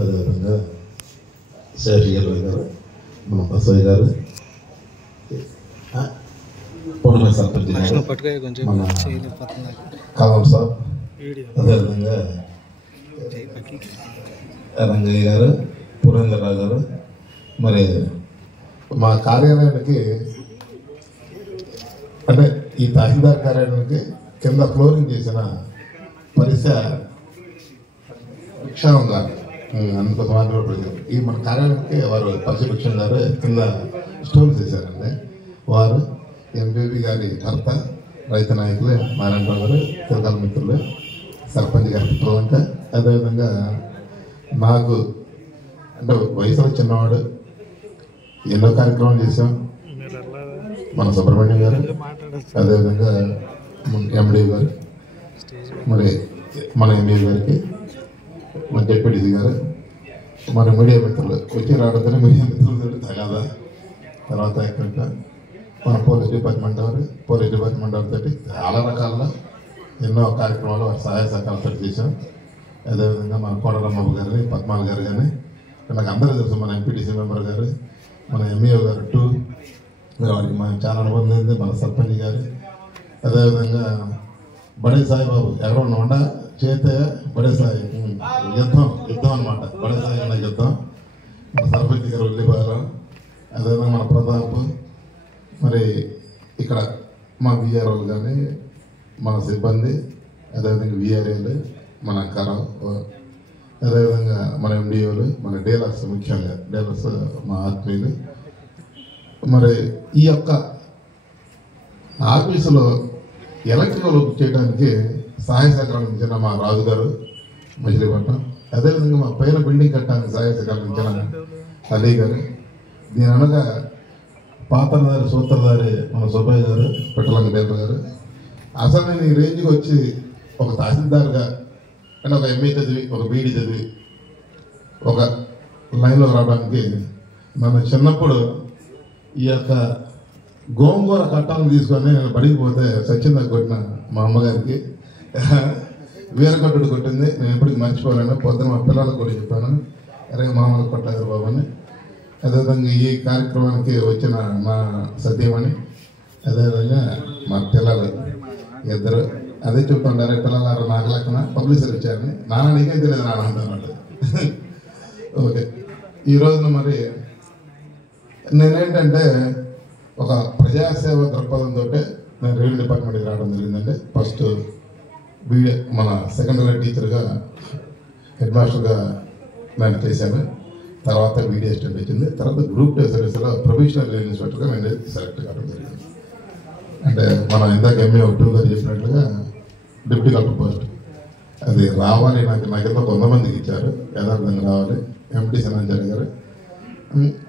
అదేవిధంగా శేషగిరి గారు, మన బసయ్య గారు, పొడమ సర్పంచ్ గారు, మన కలం సాబ్, అదేవిధంగా రంగయ్య గారు, పురేంద్రరావు గారు. మరి మా కార్యాలయానికి అంటే ఈ తహసీల్దార్ కార్యాలయానికి కింద ఫ్లోరింగ్ చేసిన పరిసర భిక్షాం గారు అందుకోసం ఈ మన కార్యాలయానికి వారు పరిసర భిక్షం గారు కింద స్టోర్ చేశారండి. వారు ఎంపీపీ గారి భర్త, రైతు నాయకులు నారాయణరావు గారు, తిరుగాల మిత్రులు, సర్పంచ్ గారి పుత్రులంక, అదేవిధంగా నాకు అంటే వయసులో చిన్నవాడు ఎన్నో కార్యక్రమాలు చేశాం. మన సుబ్రహ్మణ్యం గారు, అదేవిధంగా ఎండి గారు, మరి మన ఎంఈ గారికి, మన జెడ్పీటీసీ గారు, మన మీడియా మిత్రులు వచ్చి రావడంతో మీడియా మిత్రులు తగాదా. తర్వాత ఇక్కడ మన పోలీస్ డిపార్ట్మెంట్ వారితో చాలా రకాల ఎన్నో కార్యక్రమాలు వారి సహాయ సహకారాలు చేశాం. అదేవిధంగా మన కోడరమ్మ గారిని, పద్మాల గారు కానీ నాకు అందరూ తెలుసు. మన ఎంపీటీసీ మెంబర్ గారు, మన ఎంఈఓ గారు 2 వారికి మనం చాలా అనుబంధం ఉంది. మన సర్పంచ్ గారు, అదేవిధంగా బడే సాయిబాబు ఎవరన్నా ఉండ చేతే బడే సాయి యుద్ధం అనమాట. బడే సాయి అన్న యుద్ధం. మన సర్పంచ్ గారు వెళ్ళిపోయారు. అదేవిధంగా మన ప్రతాప్, మరి ఇక్కడ మా విఆర్ఓలు కానీ, మన సిబ్బంది, అదేవిధంగా విఆర్ఏలు, మన కరావు, అదేవిధంగా మన ఎండిఓలు, మన డీలర్స్, ముఖ్యంగా డీలర్స్ మా ఆత్మీయులు. మరి ఈ యొక్క ఆఫీసులో ఎలక్ట్రికల్ వర్క్ చేయడానికి సహాయ సహకారం ఇచ్చిన మా రాజు గారు మజిలీపట్నం, అదేవిధంగా మా పైన బిల్డింగ్ కట్టడానికి సహాయ సహకారం ఇచ్చిన అలీ గారు, దీని అనగా పాత్రధారి సూత్రధారి మన సుబ్బయ్య గారు, పెట్టలంగ డేటర్ గారు. అసలు నేను ఈ రేంజ్కి వచ్చి ఒక తహసీల్దార్గా అంటే ఒక ఎంఏ చదివి, ఒక బీఈడి చదివి ఒక లైన్లో రావడానికి నన్ను చిన్నప్పుడు ఈ యొక్క గోంగూర కట్టాలను తీసుకొని నేను బడికి పోతే సచిన్ కొట్టిన మా అమ్మగారికి వీరకట్టుడు కొట్టింది. నేను ఎప్పటికీ మర్చిపోలేను. పొద్దున మా పిల్లలకు కూడా చెప్పాను, అరే మామూలు కొట్టారు బాబు అని. అదేవిధంగా ఈ కార్యక్రమానికి వచ్చిన మా సత్యమని, అదేవిధంగా మా పిల్లలు ఇద్దరు అదే చెప్తుంటారు, పిల్లలు నాకు లెక్కన పబ్లిసిటీ ఇచ్చారని. నాన్న నీకేం తెలియదు నాన్న అంటున్నాడు. ఓకే, ఈ రోజున మరి నేనేంటంటే ఒక ప్రజాసేవ దృక్పథంతో నేను రెవెన్యూ డిపార్ట్మెంట్కి రావడం జరిగిందండి. ఫస్ట్ మన సెకండరీ టీచర్గా, హెడ్ మాస్టర్గా నేను చేశాను. తర్వాత బీడీ అసిస్టెంట్ వచ్చింది. తర్వాత గ్రూప్ 2 సర్వీస్లో ప్రొఫెషనల్ రెవెన్యూ ఇన్స్పెక్టర్గా నేను సెలెక్ట్ కావడం జరిగింది. అంటే మనం ఇందాక ఎంఏ 2 గారు చెప్పినట్లుగా డిప్యూటీ కలెక్టర్ పోస్ట్ అది రావాలి. నాకెంతో కొంతమందికి ఇచ్చారు, యథార్థంగా రావాలి. ఎంపీ సనాంజలి గారు,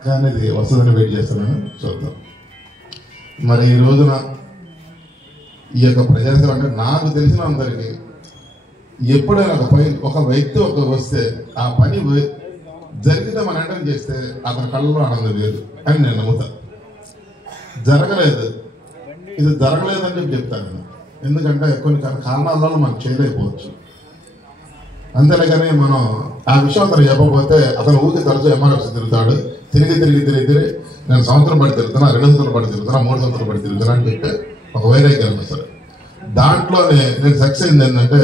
కానీ ఇది వస్తుందని వెయిట్ చేస్తున్నాను, చూద్దాం. మరి ఈ రోజున ఈ యొక్క ప్రజాసేవ అంటే నాకు తెలిసిన అందరికీ ఎప్పుడైనా ఒక వ్యక్తి వస్తే ఆ పని జరిగితే మనం ఎంటర్ చేస్తే అతని కళ్ళలో ఆనందం లేదు అని నేను నమ్ముతాను. జరగలేదు, ఇది జరగలేదని చెప్పి చెప్తాను నేను. ఎందుకంటే కొన్ని కారణాల వల్ల మనం చేయలేకపోవచ్చు. అంతేగాని మనం ఆ విషయం అతను చెప్పకపోతే అతను ఊరికి తరచు ఎంఆర్ఎఫ్స్ తిరుగుతాడు. తిరిగి నేను సంవత్సరం పడి తిరుగుతున్నా, 2 సంవత్సరాలు పడి తిరుగుతున్నా, 3 సంవత్సరాలు పడి తిరుగుతున్నా అని చెప్పి ఒక వైరాగ్యం వస్తారు. దాంట్లోనే నేను సక్సెస్ అయింది ఏంటంటే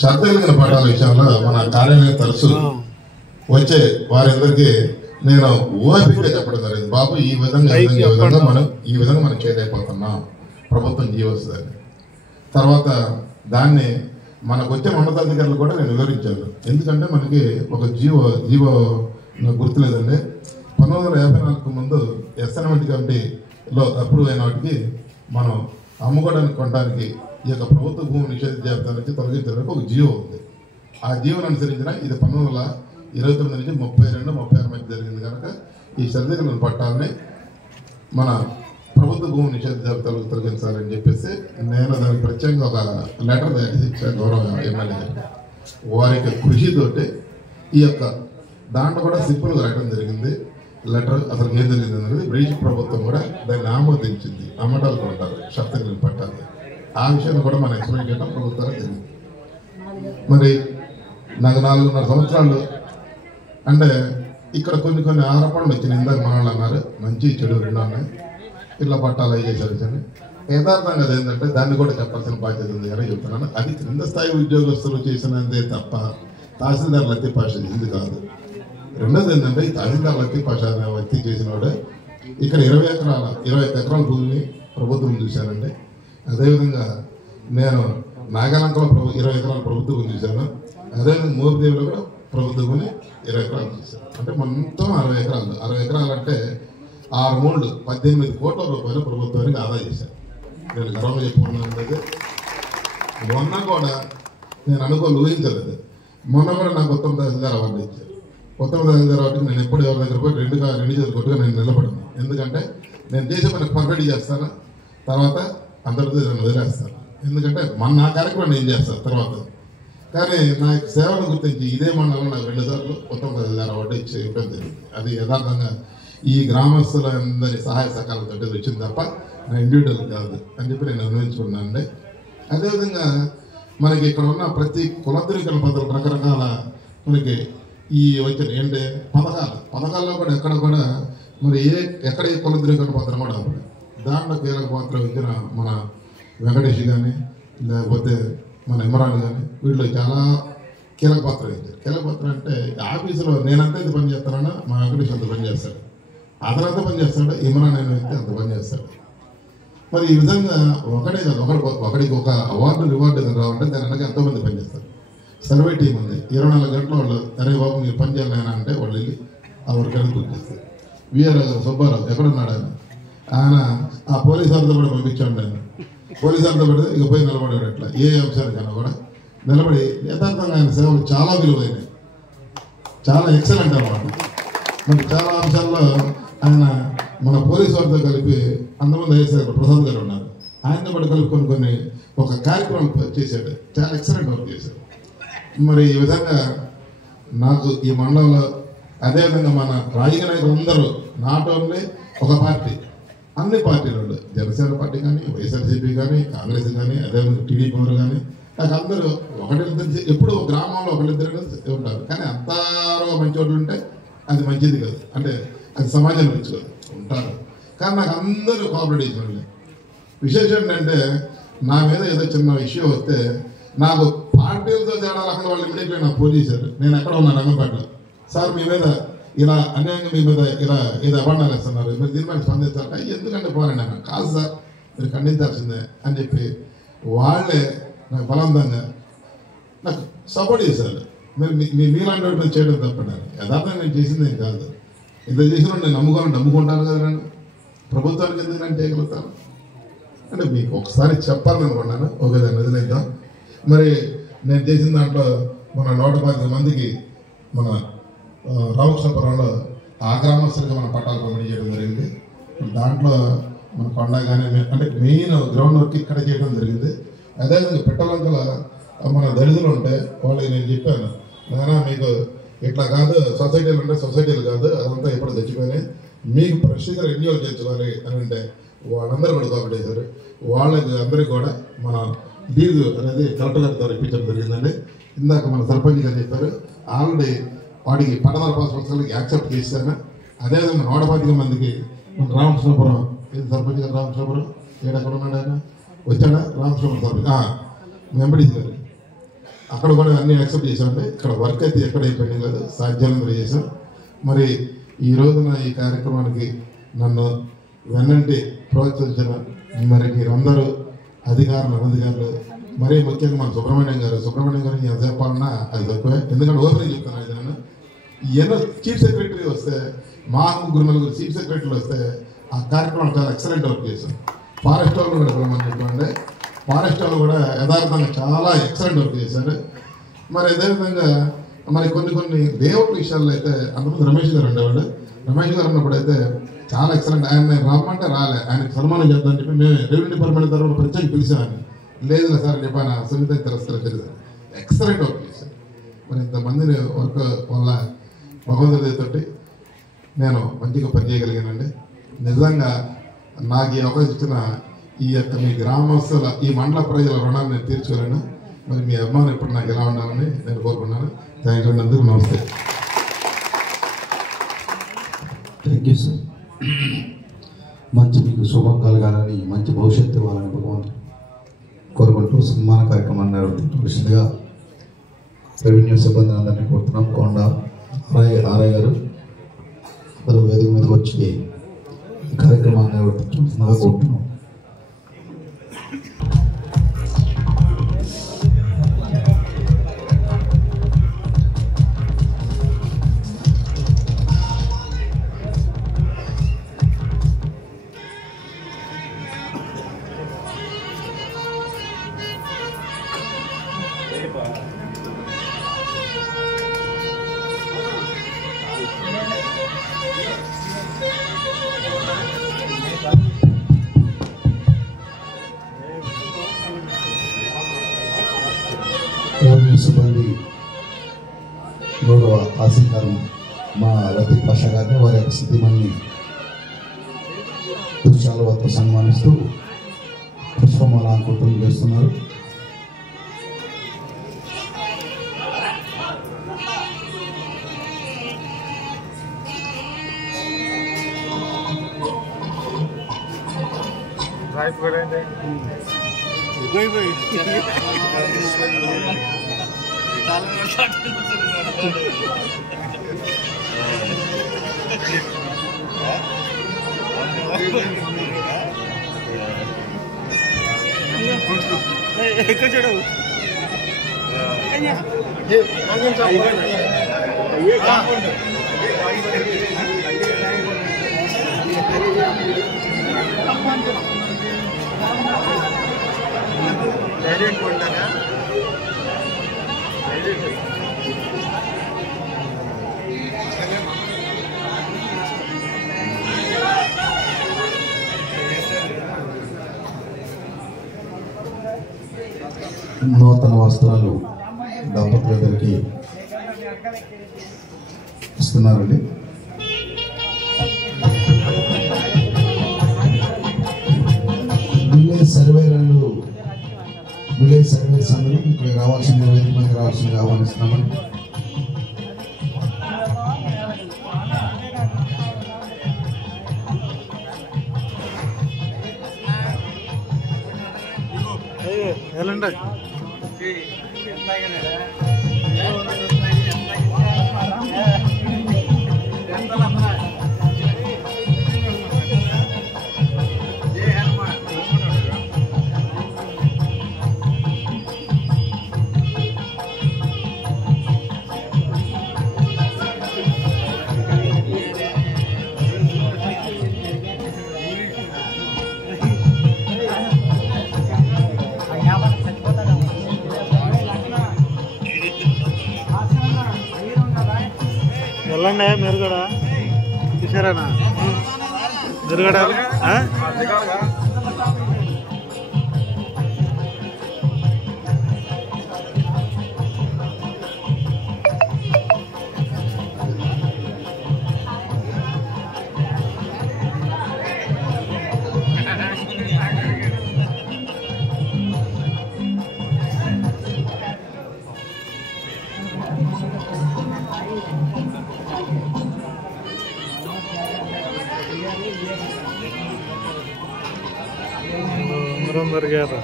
శ్రద్ధ కలిగిన పాఠాల విషయంలో మన కార్యాలయం తరచు వచ్చే వారందరికీ నేను ఓపికగా చెప్పడం జరిగింది. బాబు ఈ విధంగా మనం చేయలేకపోతున్నాం, ప్రభుత్వం జీవొస్తుందని. తర్వాత దాన్ని మనకు వచ్చే ఉన్నతాధికారులు కూడా నేను వివరించాను. ఎందుకంటే మనకి ఒక జీవో నాకు గుర్తులేదండి. 1954 ముందు ఎస్ఎన్ఎంటీ కమిటీలో అప్రూవ్ అయిన వాటికి మనం అమ్ముకోవడానికి, కొనడానికి ఈ యొక్క ప్రభుత్వ భూమి నిషేధ జాబితా నుంచి తొలగించడానికి ఒక జీవో ఉంది. ఆ జీవోను అనుసరించిన ఇది 1929 నుంచి 32-36 మధ్య జరిగింది కనుక ఈ శ్రద్ధలను పట్టాలని మన ప్రభుత్వ భూమి నిషేధ జాబితాలకు తొలగించాలని చెప్పేసి నేను దానికి ప్రత్యేకంగా ఒక లెటర్ తయారు చేశాను గౌరవ ఎమ్మెల్యే గారికి. వారికి కృషితోటి ఈ యొక్క దాంట్లో కూడా సింపుల్గా రాయడం జరిగింది లెటర్. అసలు ఏం జరిగింది అనేది బ్రిటిష్ ప్రభుత్వం కూడా దాన్ని ఆమోదించింది. అమ్మటాలు ఉంటారు, షరతులను పట్టాలి. ఆ విషయాన్ని కూడా మనం ఎక్స్ప్లెయిన్ చేయడం ప్రభుత్వానికి జరిగింది. మరి నాకు 4.5 సంవత్సరాలు అంటే ఇక్కడ కొన్ని ఆరోపణలు వచ్చినాయి. ఇందాక మన వాళ్ళు అన్నారు మంచి చెడు రెండు ఉన్నాయి, ఇట్లా పట్టాలు అవి చేశారు అని. యథార్థంగా అదేంటంటే దాన్ని కూడా చెప్పాల్సిన బాధ్యత ఉంది అని చెప్తున్నాను. అది క్రింద స్థాయి ఉద్యోగస్తులు చేసినందే తప్ప తహసీల్దార్ లతీఫ్ పాషా ఇది కాదు. రెండోది ఏంటంటే ఈ తహసీల్దార్ లతీఫ్ పాషా అనే వ్యక్తి చేసినవాడు ఇక్కడ 21 ఎకరాల భూమిని ప్రభుత్వం చూశానండి. అదేవిధంగా నేను నాగాలంకలో 20 ఎకరాల ప్రభుత్వ భూమి చూశాను. అదేవిధంగా మోపిదేవిలో కూడా ప్రభుత్వ భూమి 20 ఎకరాలు చూశాను. అంటే మొత్తం 60 ఎకరాలు. 60 ఎకరాలు అంటే 6 మూళ్ళు 18 కోట్ల రూపాయలు ప్రభుత్వానికి ఆదా చేశాను. నేను గర్వంగా చెప్పుకున్నాను. అయితే మొన్న కూడా నేను ఊహించలేదు. మొన్న కూడా నాకు ఉత్తమ తహసీల్దార్ అవార్డు ఇచ్చారు. ఉత్తమ తహసీల్దార్ అవార్డుకి నేను ఎప్పుడు ఎవరి దగ్గర పోయి రెండు చేతులు కొట్టుగా నేను నిలబడను. ఎందుకంటే నేను చేసే పని పర్ఫెక్ట్ చేస్తాను, తర్వాత అందరితో నేను వదిలేస్తాను. ఎందుకంటే నా కార్యక్రమం నేను చేస్తాను తర్వాత. కానీ నా సేవను గుర్తించి ఇదే మండలంలో నాకు 2 సార్లు ఉత్తమ తహసీల్దార్ అవార్డు ఇచ్చి ఇవ్వడం జరిగింది. అది యథార్థంగా ఈ గ్రామస్తులందరి సహాయ సహకారాలతో వచ్చింది తప్ప నా ఇండివిజువల్ కాదు అని చెప్పి నేను నిర్ణయించుకున్నాను అండి. అదేవిధంగా మనకి ఇక్కడ ఉన్న ప్రతి కులధృవీకరణ పద్ధతులు రకరకాల మనకి ఈ వచ్చిన ఏంటి పథకాల్లో కూడా ఎక్కడ కూడా మరి ఎక్కడ ఏ కులధృవీకరణ పత్రం కూడా అవ్వదు. దాంట్లో కీలక పాత్ర వహించిన మన వెంకటేష్ కానీ లేకపోతే మన ఇమ్రాన్ కానీ వీళ్ళు చాలా కీలక పాత్ర వహించారు. కీలక పాత్ర అంటే ఆఫీసులో నేనంతా ఇది పని చేస్తానన్నా మా వెంకటేష్ అంత పని చేస్తాడు, అతనంతా పని చేస్తాడు, ఇమ్రాన్ అనే వ్యక్తి అంత పని చేస్తాడు. మరి ఈ విధంగా ఒకటే కాదు, ఒకడికి ఒక అవార్డు రివార్డు ఏదైనా రావాలంటే దాని వెనక ఎంతోమంది పనిచేస్తారు. సర్వే టీం ఉంది, 24 గంటల వాళ్ళు అరే బాబు మీరు పని చేయాలైనా అంటే వాళ్ళు వెళ్ళి ఆ వర్గాన్ని పూర్తి చేస్తారు. విఆర్ సుబ్బారావు ఎక్కడున్నాడు ఆయన ఆ పోలీసు వారితో కూడా పంపించాడు. ఆయన పోలీసు వారితో కూడా ఇక పోయి నిలబడాడు. అట్లా ఏ అంశానికైనా కూడా నిలబడి యథార్థంగా ఆయన సేవలు చాలా విలువైనవి, చాలా ఎక్సలెంట్ అన్నమాట. మరి చాలా అంశాల్లో ఆయన మన పోలీసు వారితో కలిపి అంతమంది వేసారు. ప్రసాద్ గారు ఉన్నారు, ఆయనతో పాటు కలిపి కొన్ని ఒక కార్యక్రమం చేశాడు, చాలా ఎక్సలెంట్ వర్క్ చేశాడు. మరి ఈ విధంగా నాకు ఈ మండలంలో అదేవిధంగా మన రాజకీయ నాయకులు అందరూ నాట్ ఓన్లీ ఒక పార్టీ, అన్ని పార్టీలు ఉండు, జనసేన పార్టీ కానీ వైఎస్ఆర్సీపీ కానీ కాంగ్రెస్ కానీ అదేవిధంగా టీడీపీ వారు కానీ నాకు అందరూ ఒకటిద్దరు ఎప్పుడు గ్రామంలో ఒకటిద్దరు ఉంటారు. కానీ అంతారో మంచి వాళ్ళు ఉంటే అది మంచిది కాదు, అంటే అది సమాజం మంచి కాదు ఉంటారు. కానీ నాకు అందరూ కోఆపరేట్ చేసిన విశేషం ఏంటంటే నా మీద ఏదో చిన్న ఇష్యూ వస్తే నాకు పార్టీలతో తేడా అక్కడ వాళ్ళు ఇమీడియట్గా నాకు ఫోన్ చేశారు. నేను ఎక్కడ ఉన్నాను రంగంపేటలో, సార్ మీ మీద ఇలా అన్యాయంగా మీ మీద ఇలా ఇది అవార్డాలు ఇస్తున్నారు, మీరు దీని మీద స్పందిస్తారు. ఎందుకంటే పోరాడి అన్న కాదు సార్ మీరు ఖండించాల్సిందే అని చెప్పి వాళ్ళే నాకు బలవంతంగా నాకు సపోర్ట్ చేశారు. మీరు మీలాంటి వాటి మీద చేయడం తప్పండి. యథార్థంగా నేను చేసింది ఏం కాదు. ఇంత చేసిన నేను నమ్ముకుంటాను కదా, నేను ప్రభుత్వానికి ఎందుకు నేను చేయగలుగుతాను అంటే మీకు ఒకసారి చెప్పాలని అనుకున్నాను. ఓకే దాన్ని వదిలేద్దాం. మరి నేను చేసిన దాంట్లో మన 115 మందికి మన రామకృష్ణపురంలో ఆ గ్రామస్తులకి మన పట్టాలు పంపిణీ చేయడం జరిగింది. దాంట్లో మన కొండ కానీ అంటే మెయిన్ గ్రౌండ్ వర్క్ ఇక్కడ చేయడం జరిగింది. అదేవిధంగా పెట్టలంకల మన దళితులు ఉంటే వాళ్ళకి నేను చెప్పాను, నానా మీకు ఇట్లా కాదు, సొసైటీలు ఉంటే సొసైటీలు కాదు, అదంతా ఎప్పుడు చచ్చిపోయినాయి, మీకు ఫ్రెష్గా రెన్యూవల్ చేయించుకోవాలి అని అంటే వాళ్ళందరూ కూడా కోఆపరేట్ చేశారు. వాళ్ళకి అందరికీ కూడా మన డీజు అనేది కలెక్టర్ గారి ద్వారా ఇప్పించడం జరిగిందండి. ఇందాక మన సర్పంచ్ గారు చెప్పారు, ఆల్రెడీ వాడికి పట్టదార పాస్పోర్ట్స్కి యాక్సెప్ట్ చేశాను. అదేవిధంగా 115 మందికి మన రామకృష్ణపురం ఇది సర్పంచ్ గారు రామకృష్ణపురం ఎక్కడ ఉన్నాడు ఆయన వచ్చాడా రామకృష్ణపురం సర్పంచ్ ఎంపీడీసీ గారు అక్కడ కూడా అన్నీ యాక్సెప్ట్ చేశామండి. ఇక్కడ వర్క్ అయితే ఎక్కడ అయిపోయింది కాదు, సాధ్యాలను చేశాం. మరి ఈ రోజున ఈ కార్యక్రమానికి నన్ను వెన్నంటి ప్రోత్సహించిన మరి మీరందరూ అధికారులు అనధికారులు, మరీ ముఖ్యంగా మన సుబ్రహ్మణ్యం గారు ఎంత చెప్పాలన్నా అది తక్కువే. ఎందుకంటే ఓపెనింగ్ చెప్తాను అది నేను ఎన్నో చీఫ్ సెక్రటరీ వస్తే మా 3 చీఫ్ సెక్రటరీలు వస్తే ఆ కార్యక్రమం చాలా ఎక్సలెంట్ వర్క్ చేశాం. ఫారెస్ట్ వాళ్ళు కూడా వెళ్ళమని చెప్పండి, ఫారెస్ట్ వాళ్ళు కూడా యథార్థంగా చాలా ఎక్సలెంట్ వర్క్ చేశారు. మరి అదేవిధంగా మరి కొన్ని లేఅవుట్ విషయాల్లో అయితే అంతకుముందు రమేష్ గారు ఉండేవాళ్ళు. రమేష్ గారు ఉన్నప్పుడు అయితే చాలా ఎక్సలెంట్, ఆయన రమ్మంటే రాలే, ఆయనకు సన్మానం చేద్దామని చెప్పి మేము రెవెన్యూ డిపార్ట్మెంట్ తరఫున ప్రత్యేక పిలిచామని, లేదు సార్ చెప్పాను సునీత తిరస్కరించలేదు, ఎక్సలెంట్ వర్క్ చేశారు. మరి ఇంతమందిని వర్క్ వల్ల భగవంతుడితోటి నేను మంచిగా పనిచేయగలిగానండి. నిజంగా నాకు ఈ అవకాశం ఇచ్చిన ఈ యొక్క మీ గ్రామస్తుల ఈ మండల ప్రజల రుణాన్ని నేను తీర్చుకోలేను. మరి మీ అభిమానం ఇప్పుడు నాకు ఎలా ఉండాలని నేను కోరుకున్నాను. Thank you. నమస్తే. Thank you sir. మంచి మీకు శుభం కలగాలని, మంచి భవిష్యత్తు ఇవ్వాలని భగవంతుడు కోరుకుంటూ సన్మాన కార్యక్రమాన్ని నిర్వహించగా రెవెన్యూ సిబ్బంది అందరినీ కోరుతున్నాం. కొండ ఆర్ఐ గారు అందరూ వేదిక మీదకి వచ్చి ఈ కార్యక్రమాన్ని నిర్వర్తించాల్సిందిగా కోరుతున్నాం. సిబ్బంది గౌరవ తహసీల్దారు మా లతీఫ్ పాషా గారిని వారి యొక్క స్థితిమని దుశ్శాలువతో సన్మానిస్తూ పుష్పమాల అంకుతం చేస్తున్నారు. నూతన వస్త్రాలు దంపతులందరికీ ఇస్తున్నారండి. విలేజ్ సర్వేస్ అందరూ ఇక్కడ రావాల్సిన వేదిక మంది రావాల్సింది ఆహ్వానిస్తున్నామని. వెళ్ళండి మీరు కూడా చూసారా మీరు కూడా मुरंदर गया था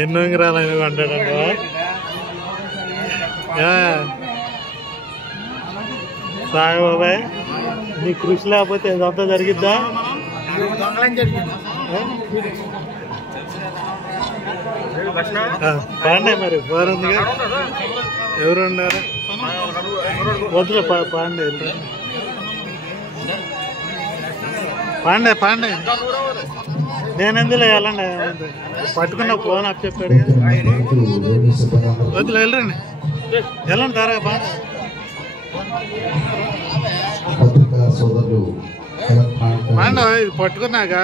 ఎన్నో రాలేదు అంటాడంట సాగు బాబాయ్ నీ కృషి లేకపోతే ఇదంతా జరిగిద్దా పాండే మరి బాగుందిగా ఎవరు ఉన్నారు వద్దులే పాండే పాండే పాండే నేను ఎందులో వెళ్ళండి పట్టుకున్న ఫోన్ అప్ చెప్పాడు వద్దులే వెళ్ళండి వెళ్ళండి తారా పాండే పాండ ఇది పట్టుకున్నాక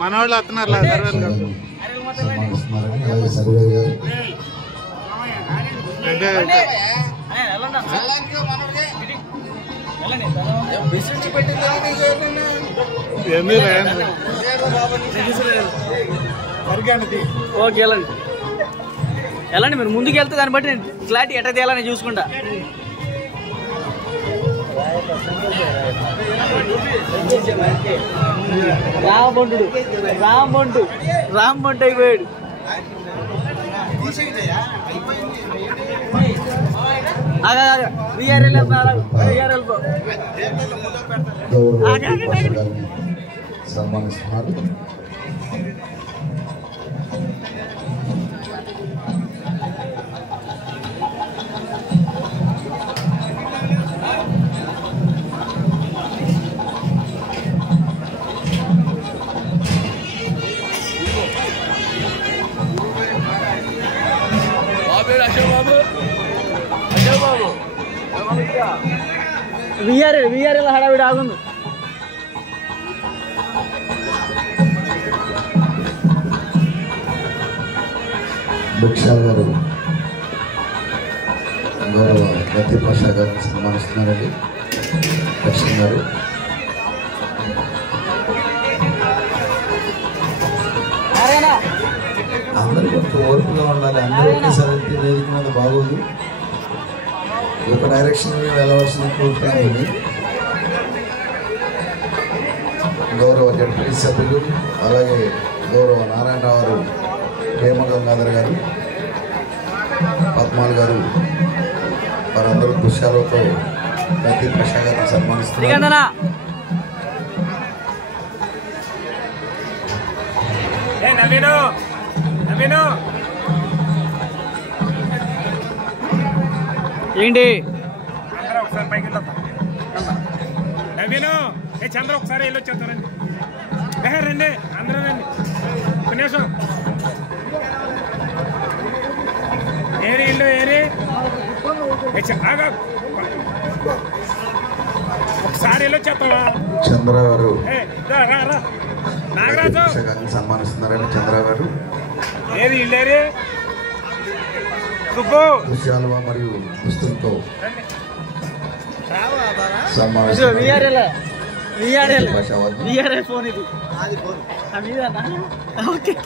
మనవాళ్ళు వస్తున్నారు ఓకే వెళ్ళండి వెళ్ళండి మీరు ముందుకు వెళ్తే దాన్ని బట్టి నేను క్లారిటీ ఎట్లా తేయాలని చూసుకుంటా. రాంబండు అయిపోయాడు. సన్మానిస్తున్నారు. విఆర్ఎల్ హడావిడి ఆగుంది. బుక్షాల్ గారు గౌరవ గతి పాషా గారిని సన్మానిస్తున్నారండి. దర్శన్ గారు అందరూ కొంచెం ఓర్పుగా ఉండాలి. అందరూ ఒకేసారి వెళ్తే వేదిక మీద బాగోదు. ఒక డైరెక్షన్ వెళ్ళవలసిన కోరుతాను. గౌరవ జడ్పీ సభ్యులు అలాగే గౌరవ నారాయణరావు గారు, ప్రేమ గంగాధర్ గారు, పద్మాల్ గారు వారందరూ దృశ్యాలతో గతి ప్రసాద్ గారిని సన్మానిస్తున్నారు. ఏంటి ఒకసారి పైకి నవీను చంద్ర ఒకసారి వెళ్ళి వచ్చేస్తారండి. రండి అందరూ రండి. ఒక నిమిషం ఏరి ఇల్లు ఏరి ఒకసారి వెళ్ళి వచ్చేస్తావా? చంద్ర గారు నాగరాజు సన్మానిస్తున్నారండి. చంద్ర గారు ఏది ఇల్లు ఏరి సుబ్బు దృశ్యాలువా మరియు దుస్తులతో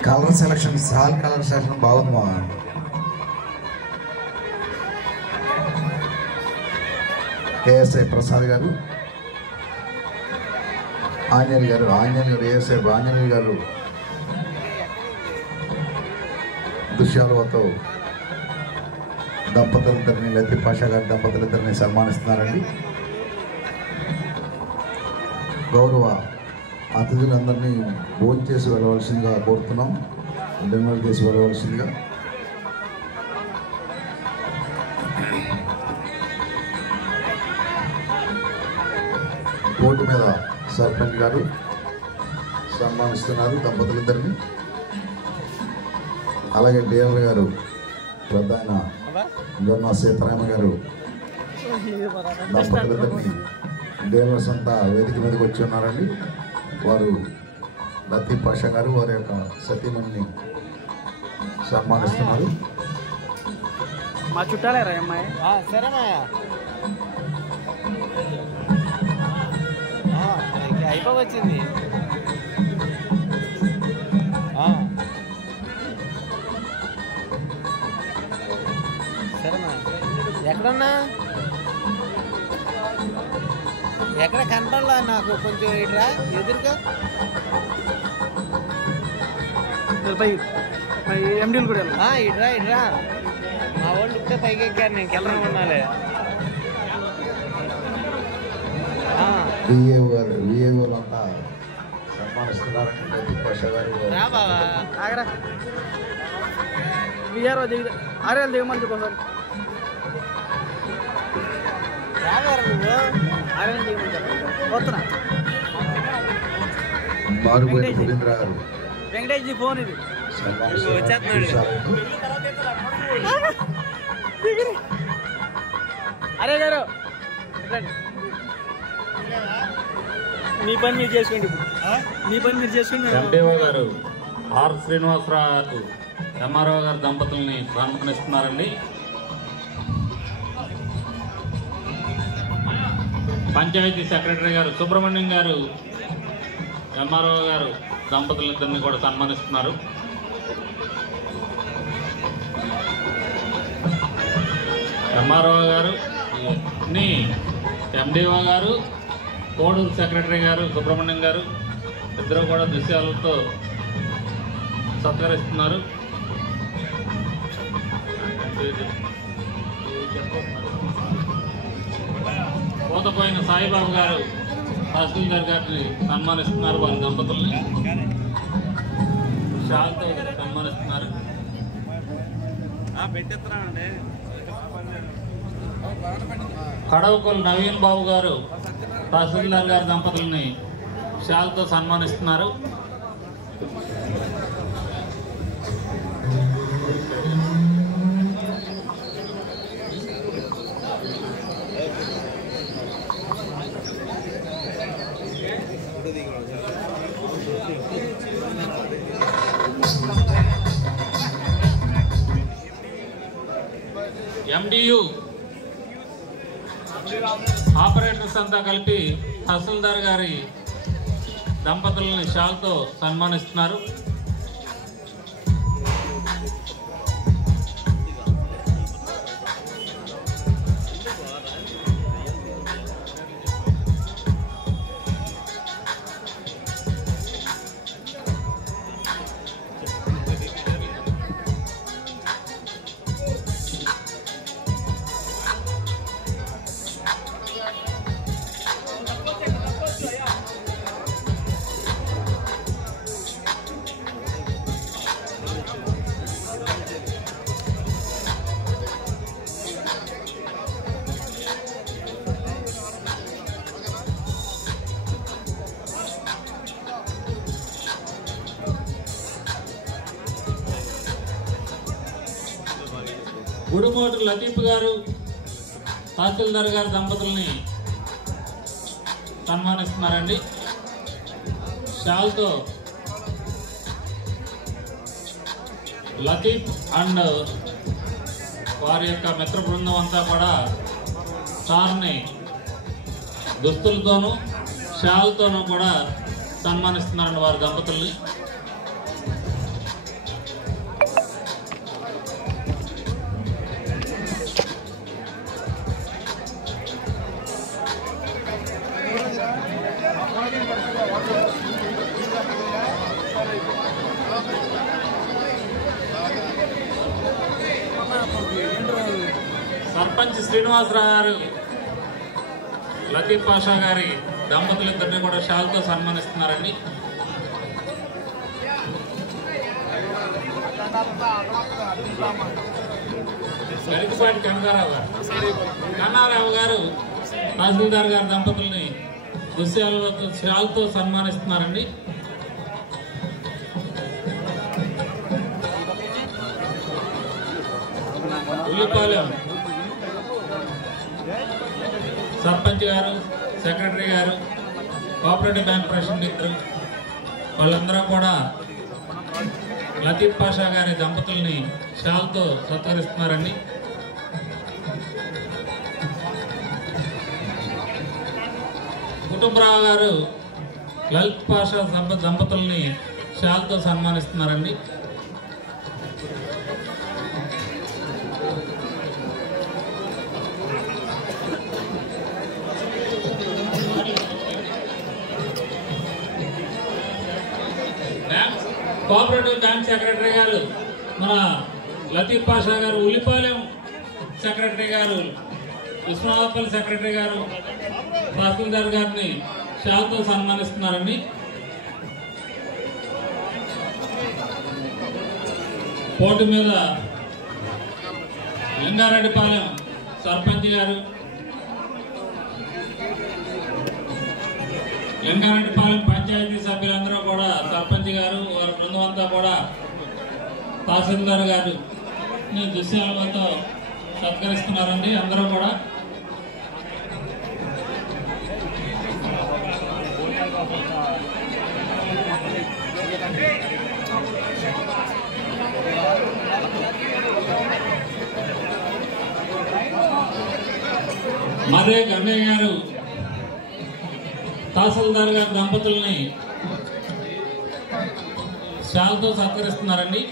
కలర్ సెలక్షన్ సాల్ కలర్ సెలక్షన్ బాగుంది మా. కేఎస్ఐ ప్రసాద్ గారు, ఆంజనేయులు గారు, ఏఎస్ఐ ఆంజనేయులు గారు దృశ్యాలతో దంపతులిద్దరిని, లతీఫ్ పాషా గారి దంపతులిద్దరిని సన్మానిస్తున్నారండి. గౌరవ అతిథులందరినీ భోజనం చేసి వెళ్ళవలసిందిగా కోరుతున్నాం. డిన్నర్ చేసి వెళ్ళవలసిందిగా. కోర్టు మీద సర్పంచ్ గారు సన్మానిస్తున్నారు దంపతులిద్దరిని. అలాగే డిఎల్ గారు, పెద్ద ఆయన గన్నా సీతారామ గారు దంపతులిద్దరిని డీలర్స్ అంతా వేదిక మీదకి వచ్చి ఉన్నారండి. వారు లతీఫ్ పాషా గారు వారి యొక్క సతీమణిని సన్మానిస్తున్నారు. మా చుట్టాలేరా అమ్మాయి? సరేనాయా అయిపోవచ్చింది. సరేనా ఎక్కడున్నా? ఎక్కడ కనపడలా నాకు. కొంచెం ఇట్రా ఎదురుగా ఎండీలు కూడా ఇట్రా ఇట్రా. మా వాళ్ళు ఉంటే పైకి ఎక్కారు, నేను కెళ్ళరా ఉండాలి. విఏఓ అంతా సన్మానిస్తున్నారండి. లతీఫ్ పాషా గారు రా బావా ఆగరా. విఆర్ఓ దిగు, ఆర్ఎల్ దిగమని చెప్పారు. రావారు నువ్వు ఆర్ఎల్ దిగమని చెప్పారు. వస్తున్నా. మారుబోయిన రవీంద్ర గారు వెంకటేష్ జీ ఫోన్ ఇది. అరే గారు మీ పని మీరు చేసుకోండి. మీ పని మీరు చేసుకోండి. ఎండిఓ గారు ఆర్ శ్రీనివాసరావు గారు, ఎంఆర్ఓ గారు దంపతుల్ని సన్మానిస్తున్నారండి. పంచాయతీ సెక్రటరీ గారు సుబ్రహ్మణ్యం గారు ఎంఆర్ఓ గారు దంపతులిద్దరిని కూడా సన్మానిస్తున్నారు. ఎంఆర్ఓ గారు ఎండిఓ గారు కోడూరు సెక్రటరీ గారు సుబ్రహ్మణ్యం గారు ఇద్దరు కూడా దృశ్యాలతో సత్కరిస్తున్నారు. పోతపోయిన సాయిబాబు గారు తహసీల్దార్ గారిని సన్మానిస్తున్నారు. వారి దంపతుల్ని షాల్తో సన్మానిస్తున్నారు. కడవకొల్లు నవీన్ బాబు గారు తహసీల్దార్ గారి దంపతుల్ని షాల్తో సన్మానిస్తున్నారు. ఎండియు ఆపరేటర్స్ అంతా కలిపి తహసీల్దార్ గారి దంపతులని షాల్తో సన్మానిస్తున్నారు. గుడిమోటు లతీఫ్ గారు తహసీల్దార్ గారి దంపతుల్ని సన్మానిస్తున్నారండి. షాల్తో లతీఫ్ అండ్ వారి యొక్క మిత్ర బృందం అంతా కూడా సార్ని దుస్తులతోనూ షాల్తోనూ కూడా సన్మానిస్తున్నారండి వారి దంపతుల్ని. సర్పంచ్ శ్రీనివాసరావు గారు లతీఫ్ పాషా గారి దంపతులిద్దరిని కూడా షాల్తో సన్మానిస్తున్నారండి. గరికపాటి కన్నారావు గారు తహసీల్దార్ గారి దంపతుల్ని దుశ్యాలతో షాల్తో సన్మానిస్తున్నారండి. ఉల్లిపాలెం సర్పంచ్ గారు, సెక్రటరీ గారు, కోఆపరేటివ్ బ్యాంక్ ప్రెసిడెంట్ ఇద్దరు వాళ్ళందరూ కూడా లతీఫ్ పాషా గారి దంపతుల్ని షాల్తో సత్కరిస్తున్నారండి. కుటుంబరావు గారు లలిత్ పాషా దంపతుల్ని షాల్తో సన్మానిస్తున్నారండి. కోఆపరేటివ్ బ్యాంక్ సెక్రటరీ గారు మన లతీఫ్ పాషా గారు, ఉల్లిపాలెం సెక్రటరీ గారు, విశ్వనాథపల్లి సెక్రటరీ గారు తహసీల్దార్ గారిని షాల్తో సన్మానిస్తున్నారండి. పోటీ మీద లింగారెడ్డిపాలెం సర్పంచ్ గారు, లింగారెడ్డిపాలెం పంచాయతీ సభ్యులందరూ కూడా సర్పంచ్ గారు వారి బృందం అంతా కూడా తహసీల్దార్ గారు దుశ్యాలతో సత్కరిస్తున్నారండి. అందరూ కూడా మర్రే గన్నయ్య గారు తహసీల్దార్ గారి దంపతుల్ని శాల్తో సత్కరిస్తున్నారండి.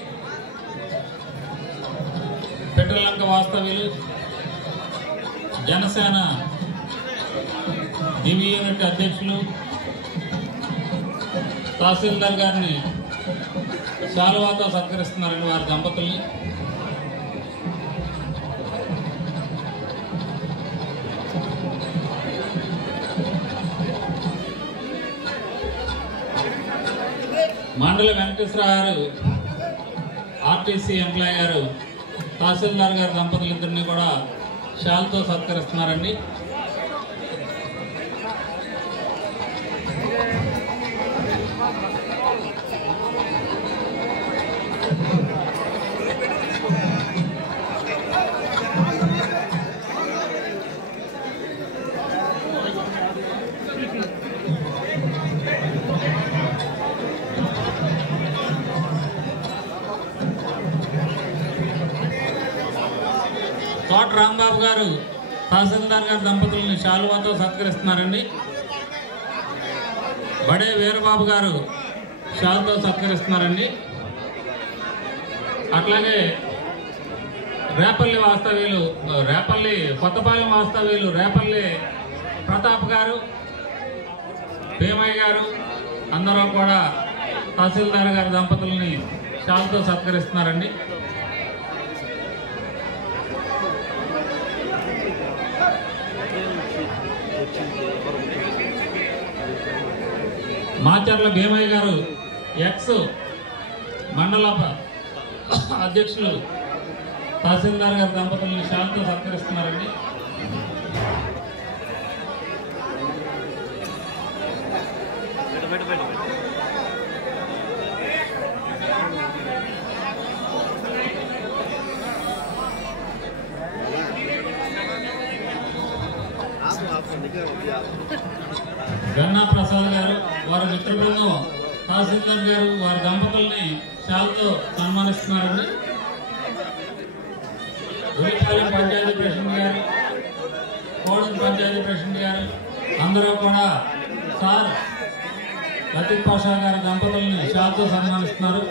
పెట్రలంక వాస్తవ్యులు జనసేన డివి యూనిట్ అధ్యక్షులు తహసీల్దార్ గారిని శాలువాతో సత్కరిస్తున్నారండి వారి దంపతుల్ని. మండల వెంకటేశ్వర గారు ఆర్టీసీ ఎంప్లాయీ గారు తహసీల్దార్ గారి దంపతులిద్దరిని కూడా షాల్తో సత్కరిస్తున్నారండి. తోట రాంబాబు గారు తహసీల్దార్ గారి దంపతుల్ని శాలువాతో సత్కరిస్తున్నారండి. బడే వీరబాబు గారు షాల్తో సత్కరిస్తున్నారండి. అట్లాగే రేపల్లి వాస్తవ్యులు కొత్తపాలెం వాస్తవ్యులు రేపల్లి ప్రతాప్ గారు, భీమయ్య గారు అందరూ కూడా తహసీల్దార్ గారి దంపతుల్ని షాల్తో సత్కరిస్తున్నారండి. మాచర్ల భీమయ్య గారు ఎక్స్ మండల అధ్యక్షులు తహసీల్దార్ గారి దంపతుల్ని శాంతితో సత్కరిస్తున్నారండి. గన్నా ప్రసాద్ గారు వారి మిత్ర బృందం తహసీల్దార్ గారు వారి దంపతుల్ని శాల్తో సన్మానిస్తున్నారండి. ఉలిపాలెం పంచాయతీ ప్రెసిడెంట్ గారు, కోడూరు పంచాయతీ ప్రెసిడెంట్ గారు అందరూ కూడా సార్ లతీఫ్ పాషా గారి దంపతుల్ని శాల్తో సన్మానిస్తున్నారు.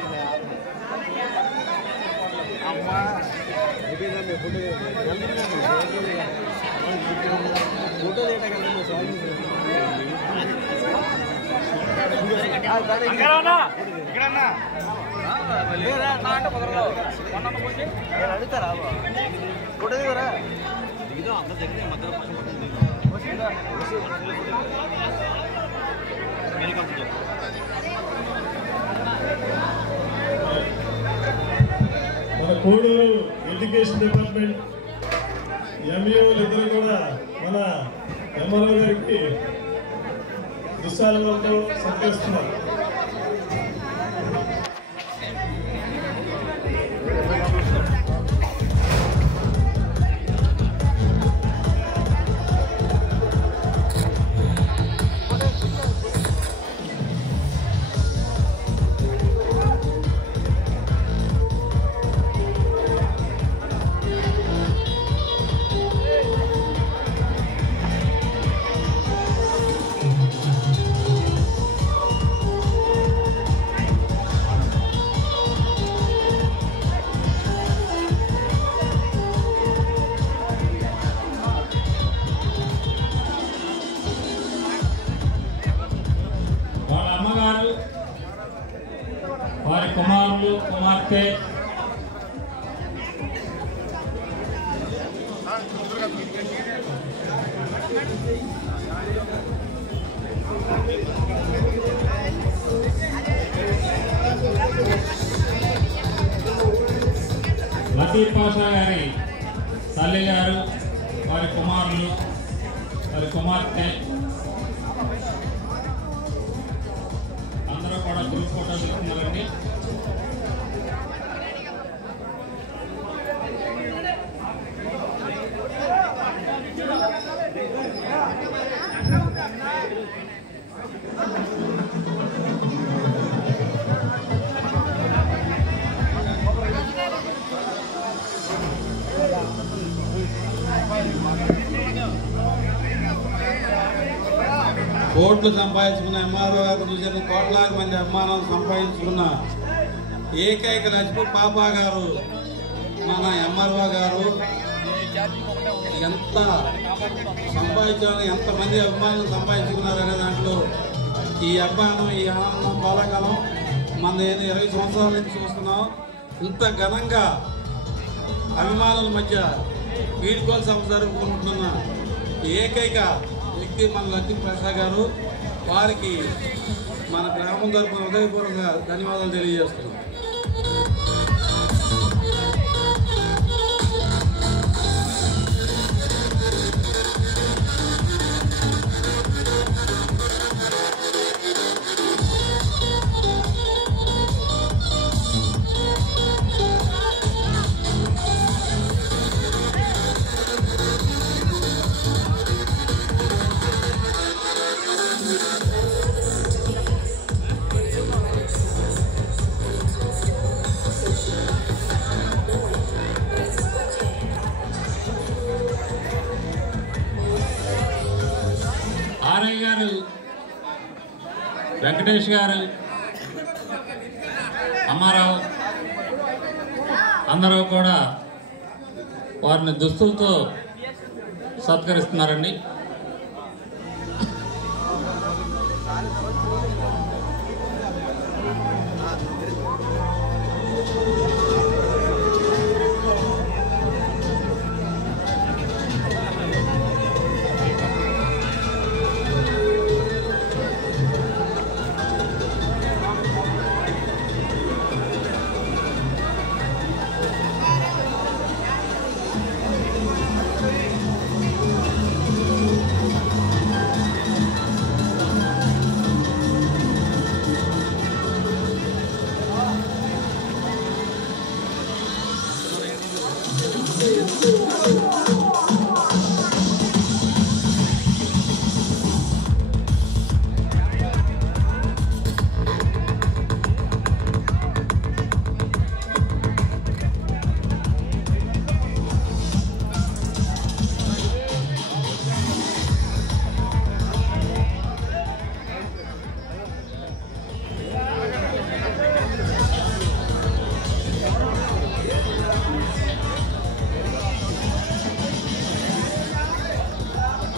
అడుగుతారా ఫోటో దిగరా దిగుదా అందరు దగ్గర మధ్యలో మన కోడూరు ఎడ్యుకేషన్ డిపార్ట్మెంట్ ఎంఈఓలు ఇద్దరు కూడా మన ఎంఆర్ఓ గారికి దుస్సాలతో సత్కరిస్తున్నారు. వారి కుమారులు కుమార్తె లతీఫ్ పాషా గారి తల్లి గారు, వారి కుమారులు, వారి కుమార్తె అందరూ కూడా గ్రూప్ ఫోటోలు తీసుకున్నారండి. కోట్లు సంపాదించుకున్న ఎంఆర్ఓ గారు చూసిన కోట్లాది మంది అభిమానం సంపాదించుకున్న ఏకైక లక్ష్మి పాప గారు మన ఎంఆర్ఓ గారు ఎంత సంపాదించాలని ఎంతమంది అభిమానులు సంపాదించుకున్నారనే దాంట్లో ఈ అభిమానం ఈ ఆనందం బాలకాలం మన 20 సంవత్సరాల నుంచి చూస్తున్నాం. ఇంత ఘనంగా అభిమానుల మధ్య వీడ్కోలు సభ జరుపుకుంటున్న ఏకైక వ్యక్తి మన లక్ష్మీ ప్రసాద్ గారు. వారికి మన గ్రామం తరపున హృదయపూర్వక ధన్యవాదాలు తెలియజేస్తున్నాం. ఆరయ్య గారు, వెంకటేష్ గారు, అమ్మారావు అందరూ కూడా వారిని దుస్తులతో సత్కరిస్తున్నారండి.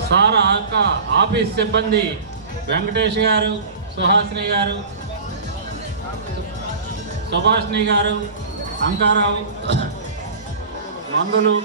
సార్ ఆఫీస్ సిబ్బంది వెంకటేష్ గారు, సుహాసిని గారు, సుభాష్ని గారు, అంకారావు, మందులు,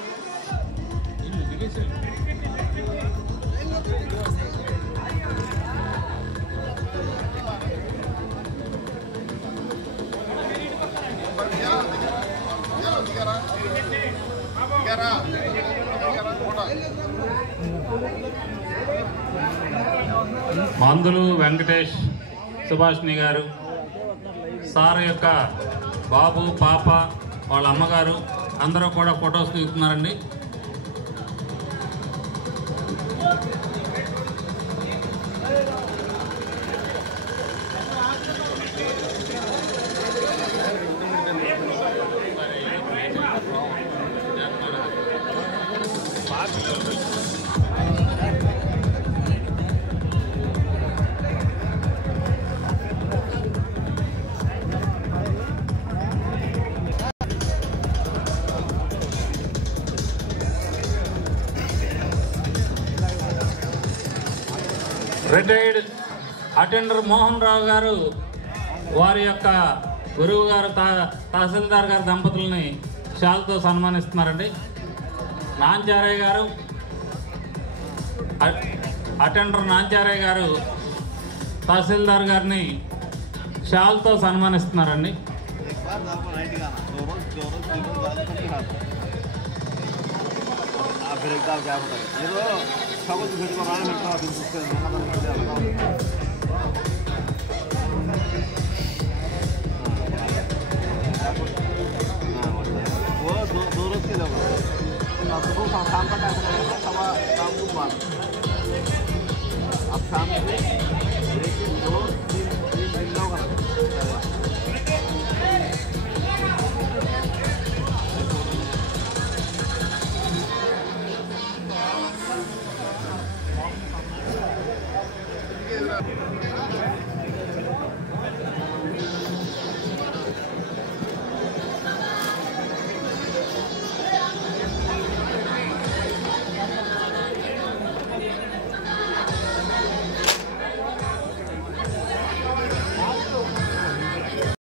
మందులు, వెంకటేష్, సుభాష్ని గారు, సార్ యొక్క బాబు, పాప, వాళ్ళ అమ్మగారు అందరూ కూడా photos తీస్తున్నారండి. Retired attender Mohan Rao గారు వారి యొక్క గురువు గారు తహసీల్దార్ గారి దంపతుల్ని షాల్తో సన్మానిస్తున్నారండి. నాంచారయ్య గారు, అటెండర్ నాంచారయ్య గారు తహసీల్దార్ గారిని షాల్తో సన్మానిస్తున్నారండి.